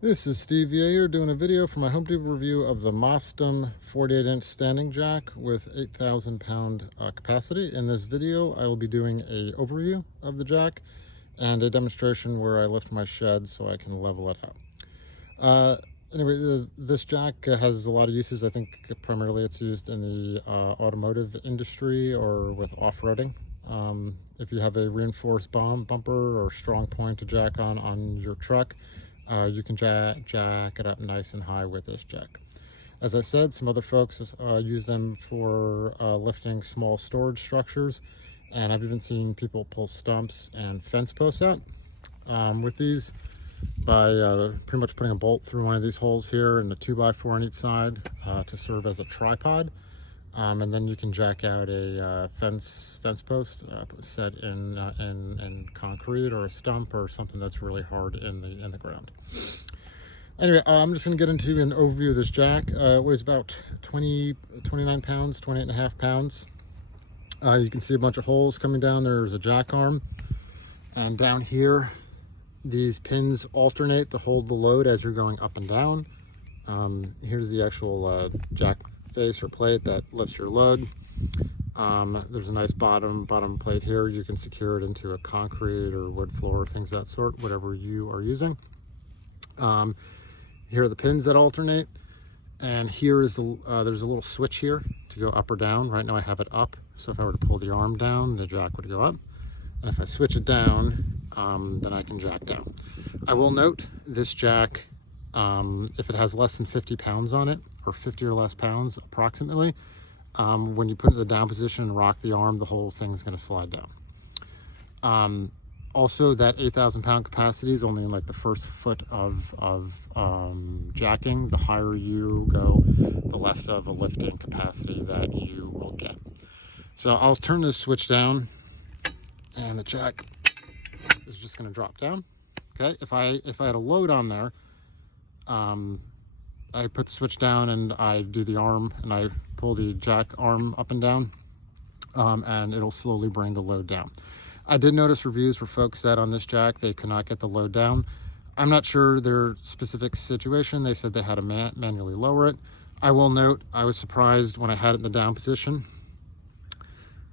This is Steve here doing a video for my Home Depot review of the Maasdam 48-inch standing jack with 8,000 pound capacity. In this video, I will be doing an overview of the jack and a demonstration where I lift my shed so I can level it out. Anyway, this jack has a lot of uses. I think primarily it's used in the automotive industry or with off-roading. If you have a reinforced bumper or strong point to jack on your truck, you can jack it up nice and high with this jack. As I said, some other folks use them for lifting small storage structures, and I've even seen people pull stumps and fence posts out with these by pretty much putting a bolt through one of these holes here and a 2x4 on each side to serve as a tripod. And then you can jack out a fence post set in concrete or a stump or something that's really hard in the ground. Anyway, I'm just going to get into an overview of this jack. It weighs about 29 pounds, 28 and a half pounds. You can see a bunch of holes coming down. There's a jack arm, and down here these pins alternate to hold the load as you're going up and down. Here's the actual jack face or plate that lifts your load. There's a nice bottom plate here. You can secure it into a concrete or wood floor, things of that sort, whatever you are using. Here are the pins that alternate, and here is the there's a little switch here to go up or down. Right now I have it up, so if I were to pull the arm down, the jack would go up, and if I switch it down, then I can jack down. I will note this jack, if it has less than 50 pounds on it, or 50 or less pounds approximately, when you put it in the down position and rock the arm, the whole thing's going to slide down. Also, that 8,000 pound capacity is only in like the first foot of jacking. The higher you go, the less of a lifting capacity that you will get. So I'll turn this switch down, and the jack is just going to drop down. Okay, if I had a load on there, I put the switch down and I do the arm and I pull the jack arm up and down, and it'll slowly bring the load down. I did notice reviews where folks said on this jack they could not get the load down. I'm not sure their specific situation. They said they had to manually lower it. I will note, I was surprised when I had it in the down position.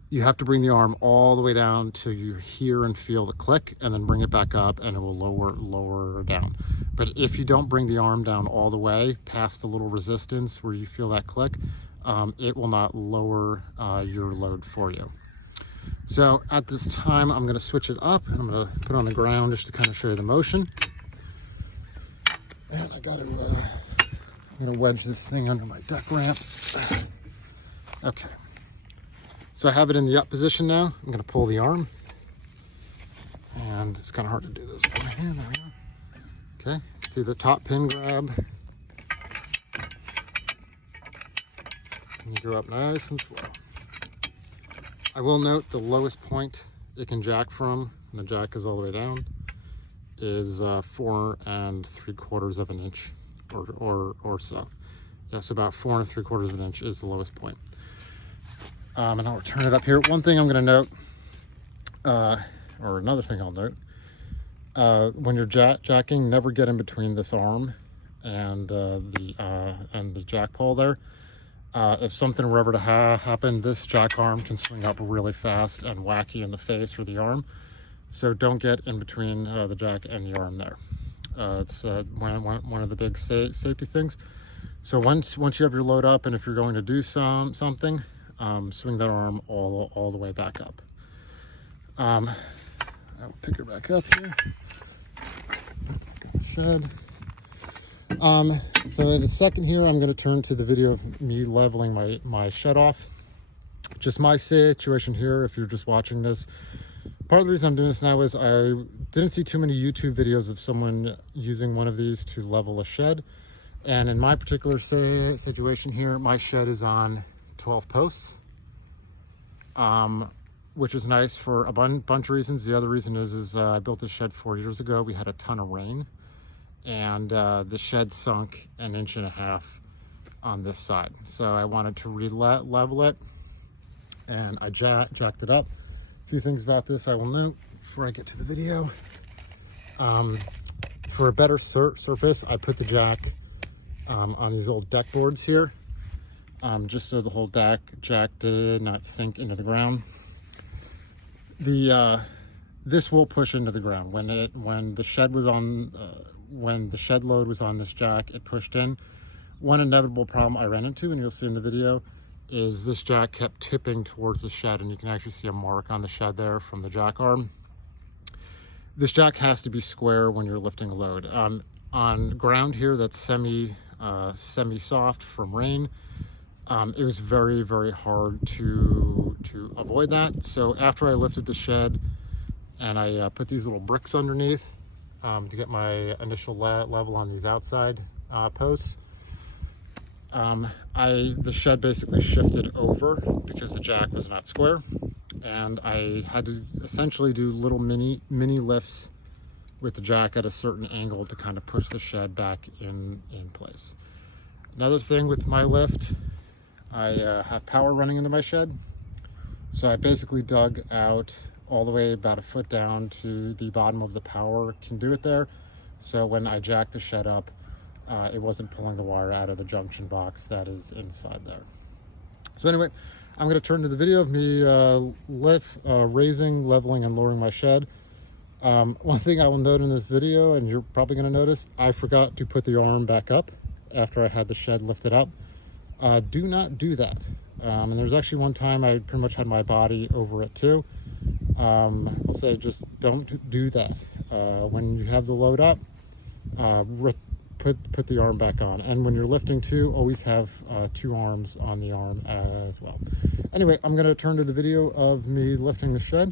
You have to bring the arm all the way down till you hear and feel the click, and then bring it back up and it will lower down. But if you don't bring the arm down all the way past the little resistance where you feel that click, it will not lower your load for you. So at this time, I'm going to switch it up and I'm going to put it on the ground just to kind of show you the motion. And I'm going to wedge this thing under my deck ramp. Okay. So I have it in the up position now. I'm going to pull the arm. And it's kind of hard to do this with my hand. There we go. Okay. See the top pin grab. And you go up nice and slow. I will note the lowest point it can jack from, and the jack is all the way down, is 4 3/4 of an inch or so. Yes, about 4 3/4 of an inch is the lowest point. And I'll turn it up here. One thing I'm going to note, or another thing I'll note, when you're jacking, never get in between this arm and the jack pole there. If something were ever to happen, this jack arm can swing up really fast and whack you in the face or the arm. So don't get in between the jack and the arm there. It's one of the big safety things. So once you have your load up, and if you're going to do something, swing that arm all the way back up. I'll pick her back up here. Shed. So in a second here, I'm going to turn to the video of me leveling my shed off. Just my situation here, if you're just watching this. Part of the reason I'm doing this now is I didn't see too many YouTube videos of someone using one of these to level a shed. And in my particular situation here, my shed is on 12 posts, which is nice for a bunch of reasons. The other reason is I built this shed 4 years ago. We had a ton of rain, and the shed sunk 1.5 inches on this side. So I wanted to level it, and I jacked it up. A few things about this I will note before I get to the video. for a better surface, I put the jack on these old deck boards here, just so the whole jack did not sink into the ground. This will push into the ground. When the shed load was on this jack, it pushed in. One inevitable problem I ran into, and you'll see in the video, is this jack kept tipping towards the shed, and you can actually see a mark on the shed there from the jack arm. This jack has to be square when you're lifting a load. On ground here that's semi-soft from rain, it was very, very hard to avoid that. So after I lifted the shed and I put these little bricks underneath to get my initial level on these outside posts, the shed basically shifted over because the jack was not square, and I had to essentially do little mini lifts with the jack at a certain angle to kind of push the shed back in place. Another thing with my lift, I have power running into my shed, so I basically dug out all the way about a foot down to the bottom of the power conduit there, so when I jacked the shed up, it wasn't pulling the wire out of the junction box that is inside there. So anyway, I'm going to turn to the video of me raising, leveling, and lowering my shed. One thing I will note in this video, and you're probably going to notice, I forgot to put the arm back up after I had the shed lifted up. Do not do that. And there's actually one time I pretty much had my body over it too. I'll say just don't do that. When you have the load up, put the arm back on, and when you're lifting too, always have 2 arms on the arm as well. Anyway, I'm going to turn to the video of me lifting the shed,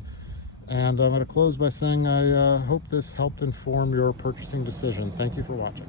and I'm going to close by saying I hope this helped inform your purchasing decision. Thank you for watching.